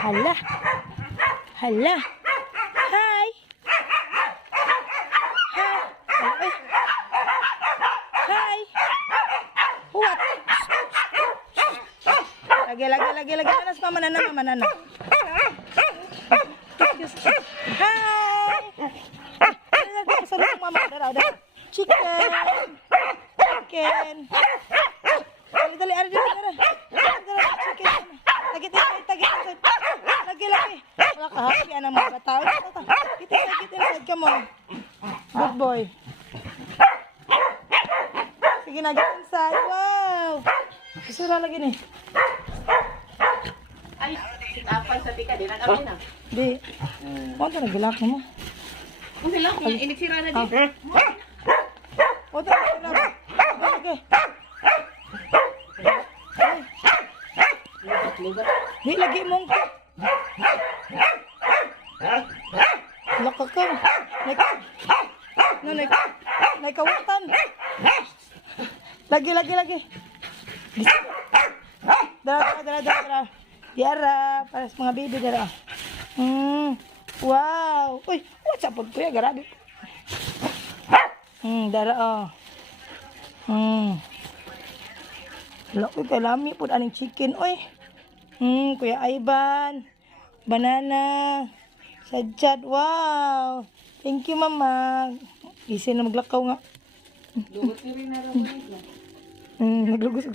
Hala. Hala. Hi. Hi. Hi. What? Lagi. Anas, mama nana. Hi. Suruh mama, udah. Chicken. Dali, ada. Chicken. Lagi. Wala ka happy ang mga bata. Gitin ka mo. Good boy. Sige na, get inside. Wow. Susura lagi ni. Ay, sitapay sa tika din. Nag-amin na. Di. Ano na gilak mo? Kung sila ko, iniksira na din. Oto na gilak. Okay. Di lagi mong. Lakak ka. Naikawatan. Lagi. Dara. Diara, para sa mga baby dara. Wow. Uy, what's up po ya, grabe. Dara oh. Laki kalami po aning chicken oy. Kuya Ivan. Banana. Sajad. Wow. Thank you mama. Isin na maglakaw nga. Lugot ko rin na rin. Naglugos